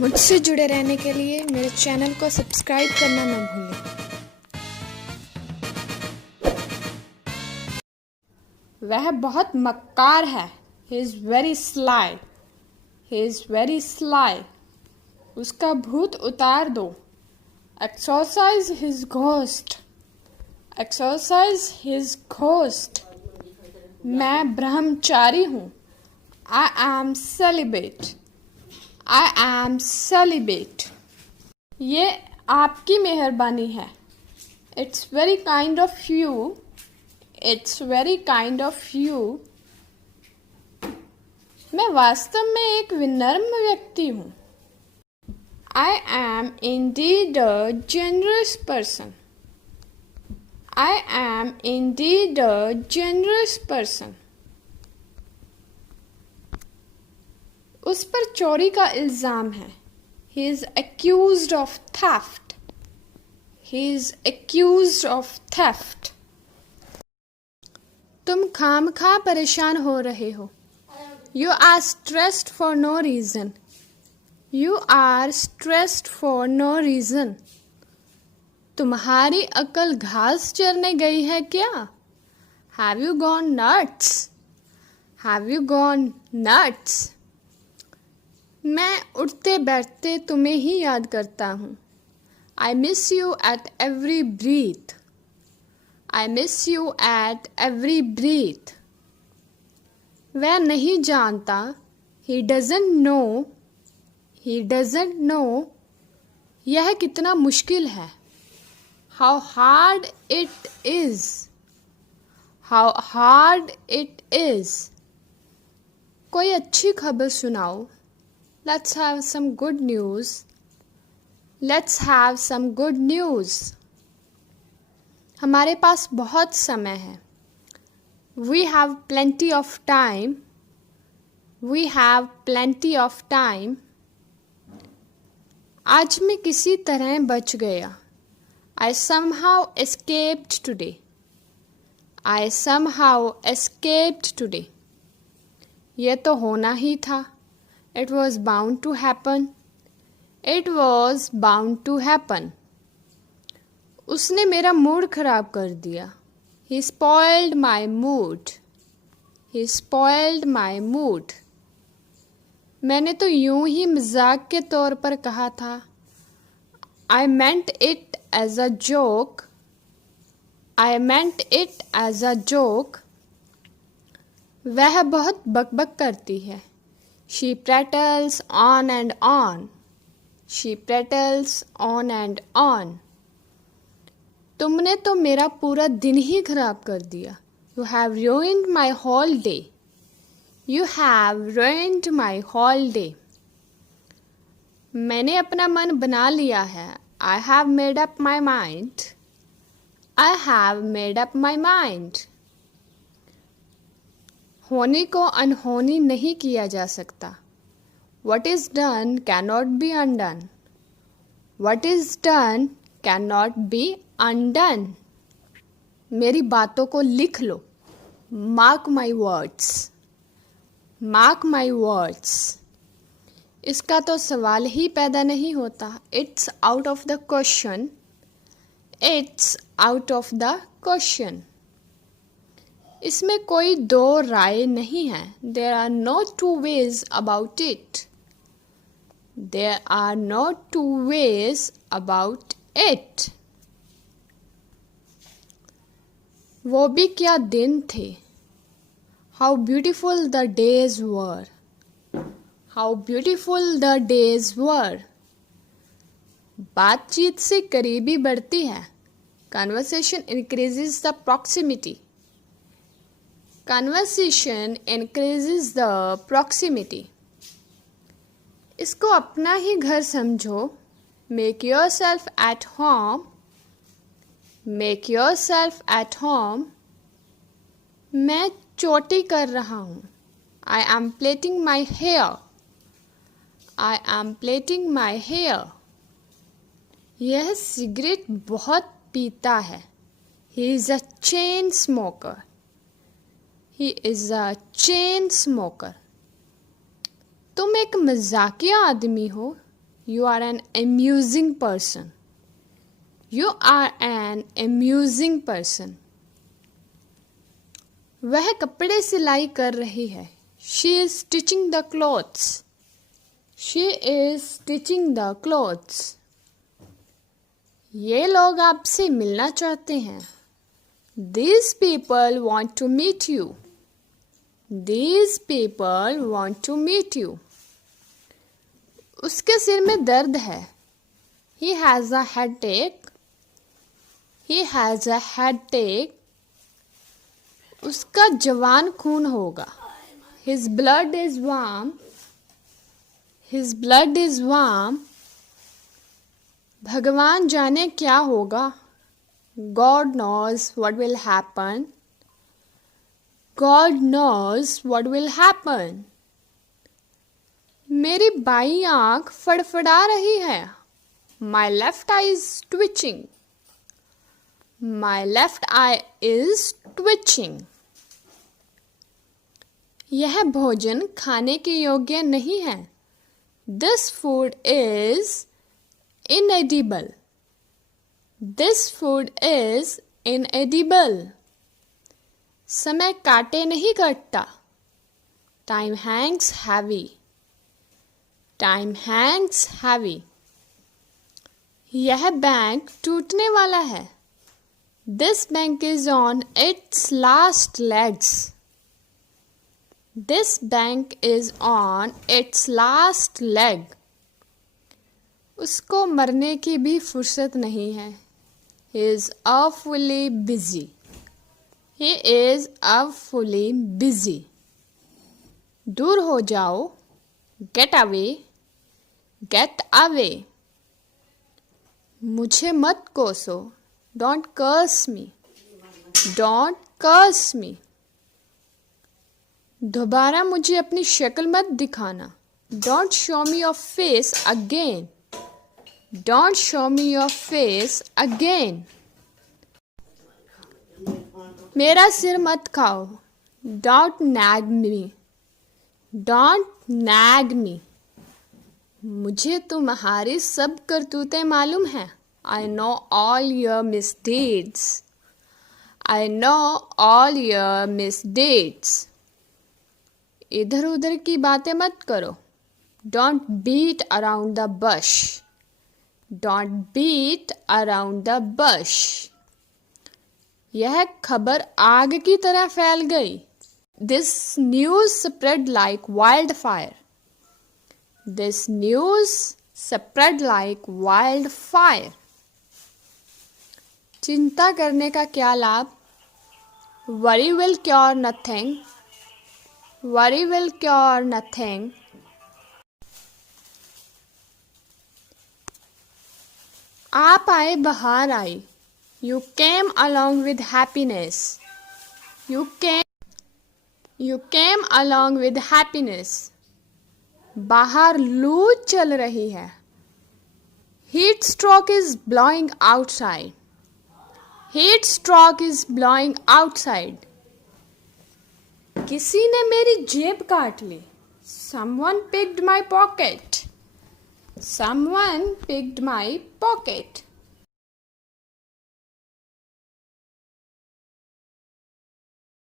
मुझसे जुड़े रहने के लिए मेरे चैनल को सब्सक्राइब करना न भूलें। वह बहुत मक्कार है। He is very sly. He is very sly. उसका भूत उतार दो। Exorcise his ghost. Exorcise his ghost. मैं ब्रह्मचारी हूँ। I am celibate. I am celibate. ये आपकी मेहरबानी है। It's very kind of you. It's very kind of you. मैं वास्तव में एक विनम्र व्यक्ति हूँ। I am indeed a generous person. I am indeed a generous person. उस पर चोरी का इल्ज़ाम है। He is accused of theft. He is accused of theft. तुम खामखा परेशान हो रहे हो। You are stressed for no reason. You are stressed for no reason. तुम्हारी अकल घास चरने गई है क्या? Have you gone nuts? Have you gone nuts? मैं उठते बैठते तुम्हें ही याद करता हूँ। I miss you at every breath. I miss you at every breath. वह नहीं जानता। He doesn't know. He doesn't know. यह कितना मुश्किल है। How hard it is. How hard it is. कोई अच्छी खबर सुनाओ। Let's have some good news. Let's have some good news. हमारे पास बहुत समय है। We have plenty of time. We have plenty of time. आज मैं किसी तरह बच गया। I somehow escaped today. I somehow escaped today. यह तो होना ही था। It was bound to happen. It was bound to happen. उसने मेरा मूड खराब कर दिया। He spoiled my mood. He spoiled my mood. मैंने तो यूं ही मजाक के तौर पर कहा था। I meant it as a joke. I meant it as a joke. वह बहुत बकबक करती है। She prattles on and on. She prattles on and on. तुमने तो मेरा पूरा दिन ही खराब कर दिया। You have ruined my whole day. You have ruined my whole day. मैंने अपना मन बना लिया है। I have made up my mind. I have made up my mind. होनी को अनहोनी नहीं किया जा सकता। What is done cannot be undone. What is done cannot be undone. मेरी बातों को लिख लो। Mark my words. Mark my words. इसका तो सवाल ही पैदा नहीं होता। It's out of the question. It's out of the question. इसमें कोई दो राय नहीं है। There are no two ways about it. There are no two ways about it. वो भी क्या दिन थे। How beautiful the days were. How beautiful the days were. बातचीत से करीबी बढ़ती है। Conversation increases the proximity. Conversation increases the proximity. इसको अपना ही घर समझो। Make yourself at home. Make yourself at home. मैं चोटी कर रहा हूँ। I am plaiting my hair. I am plaiting my hair. यह सिगरेट बहुत पीता है। He is a chain smoker. He is a chain smoker. तुम एक मजाकिया आदमी हो। You are an amusing person. You are an amusing person. वह कपड़े सिलाई कर रही है. She is stitching the clothes. She is stitching the clothes. ये लोग आपसे मिलना चाहते हैं. These people want to meet you. These people want to meet you. उसके सिर में दर्द है. He has a headache. He has a headache. उसका जवान खून होगा. His blood is warm. His blood is warm. भगवान जाने क्या होगा. God knows what will happen. God knows what will happen. मेरी बाईं आंख फड़फड़ा रही है. My left eye is twitching. My left eye is twitching. यह भोजन खाने के योग्य नहीं है. This food is inedible. This food is inedible. समय काटे नहीं कटता. Time hangs heavy. Time hangs heavy. यह बैंक टूटने वाला है. This bank is on its last legs. This bank is on its last leg. उसको मरने की भी फुर्सत नहीं है. He is awfully busy. He is awfully busy. दूर हो जाओ. Get away. Get away. मुझे मत कोसो. Don't curse me. Don't curse me. दोबारा मुझे अपनी शक्ल मत दिखाना. Don't show me your face again. Don't show me your face again. मेरा सिर मत खाओ. Don't nag me. Don't nag me. मुझे तुम्हारी सब करतूतें मालूम हैं. I know all your misdeeds. I know all your misdeeds. इधर उधर की बातें मत करो. Don't beat around the bush. Don't beat around the bush. यह खबर आग की तरह फैल गई. This news spread like wildfire. This news spread like wildfire. चिंता करने का क्या लाभ. Worry will cure nothing. Worry will cure nothing. आप आए बहार आई. You came along with happiness. You came along with happiness. बाहर लू चल रही है. Heat stroke is blowing outside. Heat stroke is blowing outside. किसी ने मेरी जेब काट ली. Someone picked my pocket. Someone picked my pocket.